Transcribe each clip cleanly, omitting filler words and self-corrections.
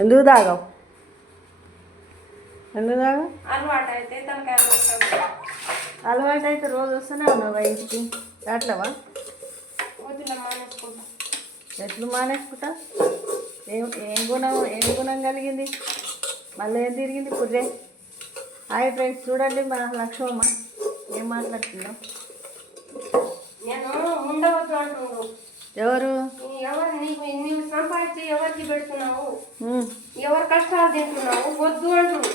ఎందుకు తాగవు? ఎందుకు తాగవు? అలవాటు అయితే రోజు వస్తూనే ఉన్నావా ఇంటికి? అట్లవా? ఎట్లు మానేసుకుంటా? ఏం గుణం కలిగింది? మళ్ళీ ఏం తిరిగింది పుర్రే? హాయ్ ఫ్రెండ్స్, చూడండి మా లక్ష్మమ్మ ఏం మాట్లాడుతున్నావు. నేను ఉండవద్దు అంటుండు. ఎవరు నీవు సంపాదించి ఎవరికి పెడుతున్నావు, ఎవరి కష్టాలు తింటున్నావు వద్దు అంటుండు.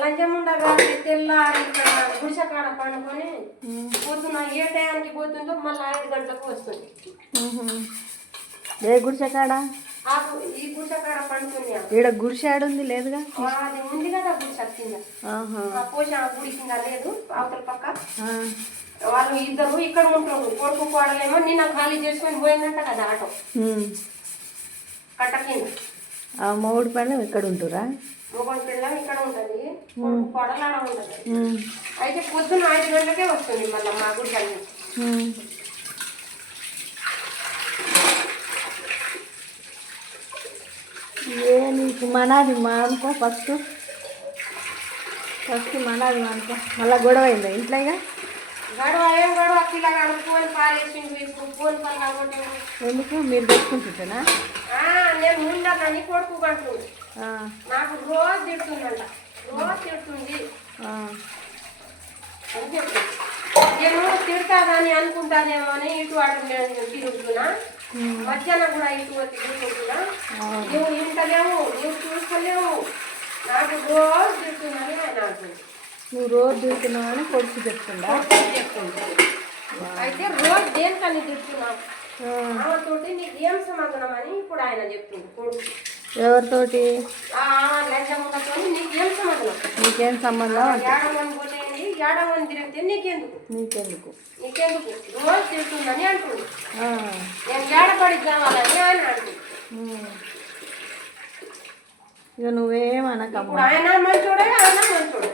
లంచం ఉండగా తెల్లారి గుడిసెకాడ పండుకొని పొద్దున ఏ టయానికి పోతుందో మళ్ళీ 5 గంటలకు వస్తుంది. ఏ గుడిసెకాడ? ఈ గుడిసెకాడ పండుతుంది. ఈడ గుడిసెడుంది లేదుగా? అది ఉంది కదా గుడిసె కింద, పోషణ గుడి కింద లేదు, అవతల పక్క. వాళ్ళు ఇద్దరు ఇక్కడ ఉంటారు. కొడుకు కోడలేమో నిన్న ఖాళీ చేసుకొని పోయిందంట కదా ఆటో కట్ట కింద. మొగుడు పని ఇక్కడ ఉంటురా? మొగోడి పిల్లం ఇక్కడ ఉంటుంది, కొడుకు కోడలు ఆడ ఉంటుంది. అయితే పొద్దున్న 5 గంటలకే వస్తుంది మళ్ళీ మా గుడి కలిసి. నీకు మనాది మా అనుకో ఫస్ట్ మనాది అనుకో. మళ్ళీ గొడవ అయిందా ఇంట్లో? ఇక ఏం గొడవ పిల్లగాడు ఫోన్ పారేసిండు, ఇప్పుడు ఫోన్ పని కాబట్టి. ఎందుకు మీరు పెట్టుకుంటుంటేనా? నేను ఉండదని కొడుకు కంటుంది. నాకు రోజు తిడుతుందంట, రోజు తిడుతుంది అని చెప్తుంది. నేను తిడతాదని అనుకుంటానేమో అని ఇటు అటు తిరుగుతున్నా. మధ్యాహ్నం కూడా ఇటు వచ్చి తిరుగుతున్నా. నువ్వు ఇంటలేవు, నువ్వు చూసుకోలేవు, నాకు రోజు తిడుతుందని ఆయన అంటుంది. నువ్వు రోజు తిడుతున్నావు అని కొడుకు చెప్తుందా? అయితే రోజు దేనికని తిడుతున్నావు ఆమెతోటి నీకు ఏం సమాధానం అని ఇప్పుడు ఆయన చెప్తుంది కొడుకు. ఎవరితోటి? లంచములతో నీకేం సమాధానం? నీకేం సంబంధం? ఏడవని పోలేండి, ఏడవని తిరిగితే నీకెందుకు రోజు తిడుతుందని అంటుంది. నేను ఏడపడి కావాలని ఆయన అంటుంది. ఇక నువ్వేమనకమ్మ. ఆయన మంచోడే, ఆయన మంచోడే,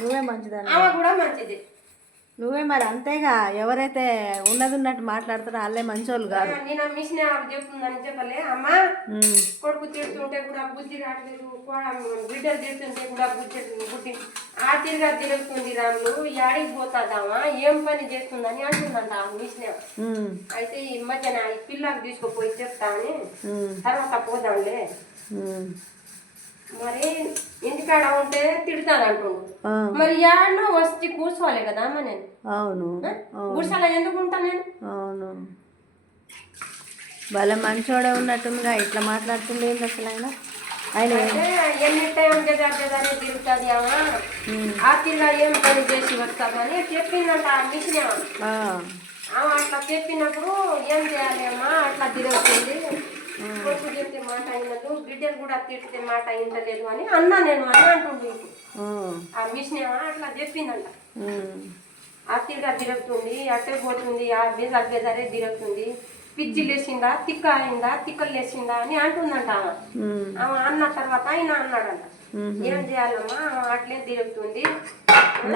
నువ్వే మంచిదాన్ని, ఆమె కూడా మంచిది. నువ్వే మరి అంతేగా. ఎవరైతే ఉన్నట్టు మాట్లాడతారో వాళ్ళే మంచోళ్ళు కాదు. నేను మిషన్ చెప్తుందని చెప్పలే అమ్మా. కొడుకు తిడుతుంటే కూడా బుద్ధి రావట్లేదు, బిడ్డలు తిడుతుంటే కూడా బుద్ధి ఆ తిరిగా తిరుగుతుంది. రాములు యాడికి పోతాదామా, ఏం పని చేస్తుందని అంటుందంట ఆ మిషన్. అయితే ఈ మధ్యన ఈ పిల్లకి తీసుకుపోయి చెప్తా అని తర్వాత పోదాంలే. మరి ఇంటికాడ ఉంటే తిడతాను అంటుండు. మరి యాడనో వచ్చి కూర్చోవాలి కదా అమ్మ. నేను అవును కూర్చోాల ఎందుకు ఉంటా నేను? అవును, భలే మంచోడే ఉన్నట్టుందిగా. ఇట్లా మాట్లాడుతుంది ఏంటి అసలు ఆయన ఎన్ని టైం జగానే తిరుగుతుంది అమ్మా. ఆ తిరిగా ఏం పని చేసి వస్తామని చెప్పిందంట ఆ మిషన్. అట్లా చెప్పినప్పుడు ఏం చేయాలి అమ్మా, అట్లా తిరుగుతుంది. కొడుకు చెప్తే మాట అయినదు, బిడ్డలు కూడా తిడితే మాట అయిందలేదు అని అన్నా నేను అని అంటుండు. ఆ మిషన్ అట్లా చెప్పిందంట. ఆ తిరిగా తిరుగుతుంది, అట్టే పోతుంది, ఆ బేజారే తిరుగుతుంది, పిచ్చి లేచిందా, తిక్క అయిందా, తిక్కలు లేచిందా అని అంటుందంట ఆమె. అన్న తర్వాత ఆయన అన్నాడంట, ఏం చేయాలమ్మా అట్లే తిరుగుతుంది.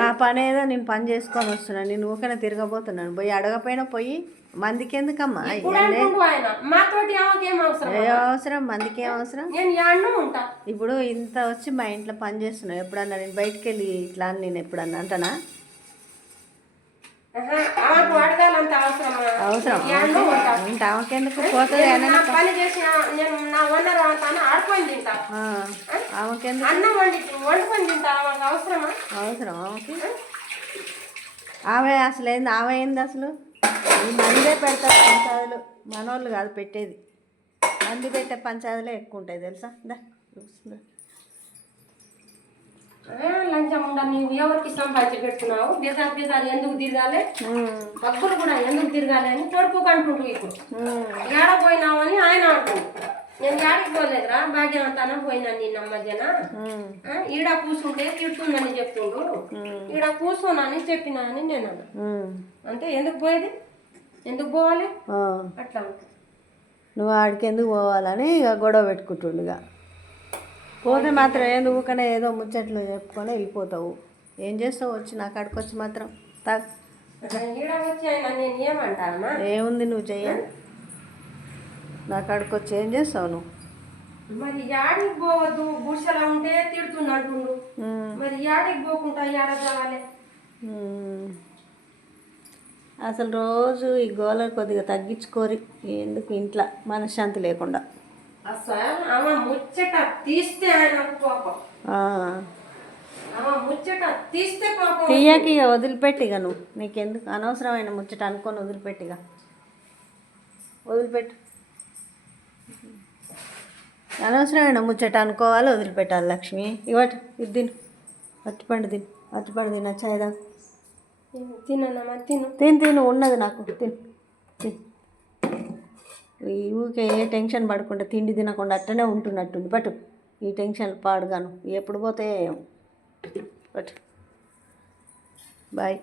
నా పని ఏదో నేను పని చేసుకొని వస్తున్నాను, నేను ఊకనే తిరగబోతున్నాను. పోయి అడగపోయినా పోయి మందికి ఎందుకమ్మా? ఆయన మాతోటి ఏం అవసరం, మందికి ఏం అవసరం? నేను యాడ్నో ఉంటా. ఇప్పుడు ఇంత వచ్చి మా ఇంట్లో పని చేస్తున్నావు, ఎప్పుడన్నా నేను బయటికి వెళ్ళి ఇట్లా అని నేను ఎప్పుడన్నా అంటానా? అవసరం ఇంత ఆమెకెందుకు పోతుంది? పని చేసిన నా ఓనర్ ఆడుకొని తింటా, ఆమెకెందుకు అన్నం వండుకొని తింటా. అవసరమా? అవసరం ఆమెకి. ఆమె అసలు ఏంది? ఆమె ఏంది అసలు? ఈ మందే పెడతారు పంచాయతీలు, మనోళ్ళు కాదు పెట్టేది. మంది పెట్టే పంచాయతీలే ఎక్కువ ఉంటాయి తెలుసా? లంచం ఉండ నువ్వు ఎవరికి సంపాదించి పెడుతున్నావు? బేజారు ఎందుకు తిరగాలి, డబ్బులు కూడా ఎందుకు తిరగాలి అని కొడుకు అంటుండ్రు. ఇప్పుడు ఏడపోయినావు అని ఆయన అంటుండు. నేను ఏడకి పోలేదురా, భాగ్యవంతాన పోయినా నిన్న మధ్యన. ఈడ కూర్చుంటే తిడుతుందని చెప్తుండు, ఈడ కూర్చోనని చెప్పినా అని నేను అంటే ఎందుకు పోయేది, ఎందుకు పోవాలి అట్లా. నువ్వు ఆడికి ఎందుకు పోవాలని ఇక గొడవ పెట్టుకుంటుండగా పోతే మాత్రం ఎందుకనే ఏదో ముచ్చట్లు చెప్పుకొని వెళ్ళిపోతావు. ఏం చేస్తావు వచ్చి నా కాడికి వచ్చి మాత్రం ఏమంటా ఏముంది నువ్వు చెయ్య, నా కాడికి వచ్చి ఏం చేస్తావు నువ్వు? మరి యాడికి పోవద్దు గుడిసెలా ఉంటే తిడుతుంది అంటుండు. మరి యాడికి పోకుండా యాడ కావాలి. అసలు రోజు ఈ గోల కొద్దిగా తగ్గించుకోరి, ఎందుకు ఇంట్లో మనశ్శాంతి లేకుండా. అసలు ఆమె ముచ్చట తీస్తే ఆయన కోపం, ఆమె ముచ్చట తీస్తే కోపం. తీయకి ఇక వదిలిపెట్టిగా, నువ్వు నీకెందుకు అనవసరమైన ముచ్చట అనుకొని వదిలిపెట్టిగా, వదిలిపెట్టు. అనవసరమైన ముచ్చట అనుకోవాలి, వదిలిపెట్టాలి. లక్ష్మి ఇవాటి ఇది తిను, అరటిపండు తిను, అరటిపండు తిన చాయ్ తినమ్మా తిను తిను ఉన్నది నాకు తిను. ఈ ఊరికే ఏ టెన్షన్ పడకుండా తిండి తినకుండా అట్టనే ఉంటున్నట్టుంది. బట్ ఈ టెన్షన్ పాడుగాను ఎప్పుడు పోతే. But bye.